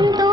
lindo.